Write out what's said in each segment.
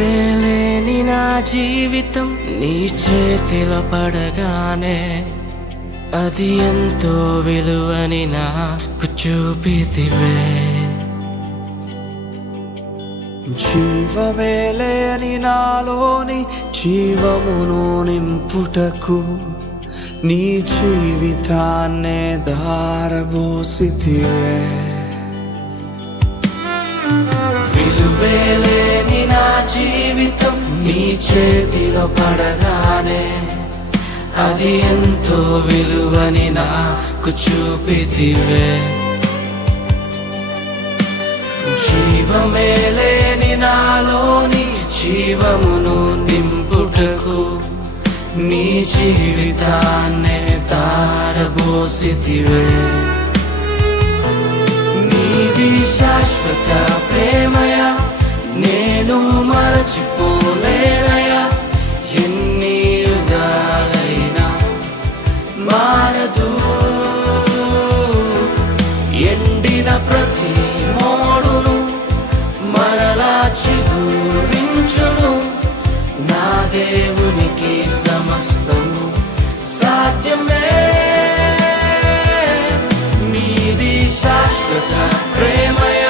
విలువేలేని నా జీవితం నీ చేతిలో పడగానే అది ఎంతో విలువని నాకు చూపితివే. జీవమేలేని నాలోని జీవమును నింపుటకు నీ జీవితాన్నే ధారబోసితివే. విలువేలేని నా జీవితం నీ చేతిలో పడగానే అది ఎంతో విలువని నాకు చూపితివే. జీవమేలేని నాలోని జీవమును నింపుటకు నీ జీవితాన్నే ధారబోసితివే. నీది శాశ్వత ప్రేమయ నేను మరచిపోలేనయా. ఎన్ని యుగాలైనా మారదు. ఎండిన ప్రతి మోడును మరలా చిగురించును. నా దేవునికి సమస్తము సాధ్యమే. నీది శాశ్వత ప్రేమయ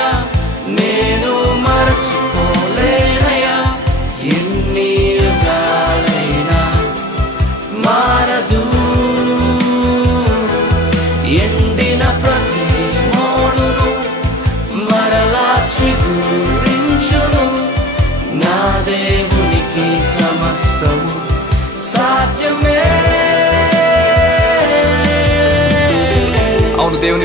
నేను మరచిపోలేనయా. ఎన్ని యుగాలైనా మారదు. ఎండిన ప్రతి మోడును మరలా చిగురించును. నా దేవునికి సమస్తము సాధ్యమే. అవును, దేవుని